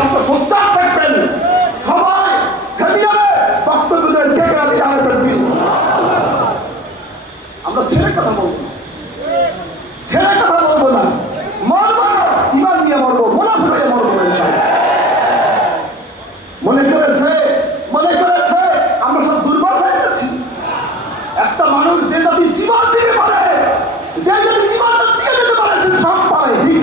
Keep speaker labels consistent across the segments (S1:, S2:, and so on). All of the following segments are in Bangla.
S1: আপনার সোচ্চার থাকবেন সবাই সেমিনারে বক্তব্য দেন কে কে আমি পারবি। আমরা ছেড়ে কথা বলব। ছেড়ে কথা বলব না। মরবো ইমান নিয়ে মরবো মোনা ফুটে মরবো না। মনে করেছে? মনে করেছে? আমরা সব দুর্বল হয়ে জীবন দিতে পারে, যে জীবনটা দিয়ে দিতে পারে, সে সব পারে। ঠিক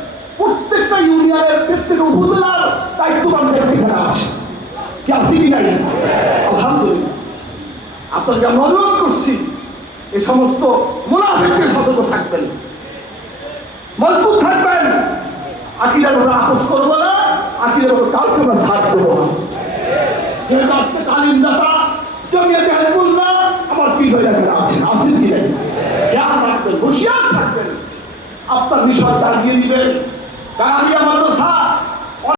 S1: ইউনিয়নের প্রত্যেকটা উপজেলার দায়িত্ববান ব্যক্তি এখানে আছে। কি আসি কি নাই? আলহামদুলিল্লাহ। আপনাকে আমরা অনুরোধ করছি এই সমস্ত মুনাফিকদের সতর্ক থাকবেন। মজবুত থাকবেন। আকিদার উপর আপোষ করব না, আকিদার উপর কাউকে আমরা সাথ দেবো না। যেহেতু আজকে তালিম দাতা, জমিয়াতে হেলবুল্লাহ আমার কি হয়ে যাবে আছেন আসেন কি নাই? খেয়াল রাখবেন, হুঁশিয়ার থাকবেন। আপনার বিষয়টা আগিয়ে দিবেন। কারিয়া মাদ্রাসা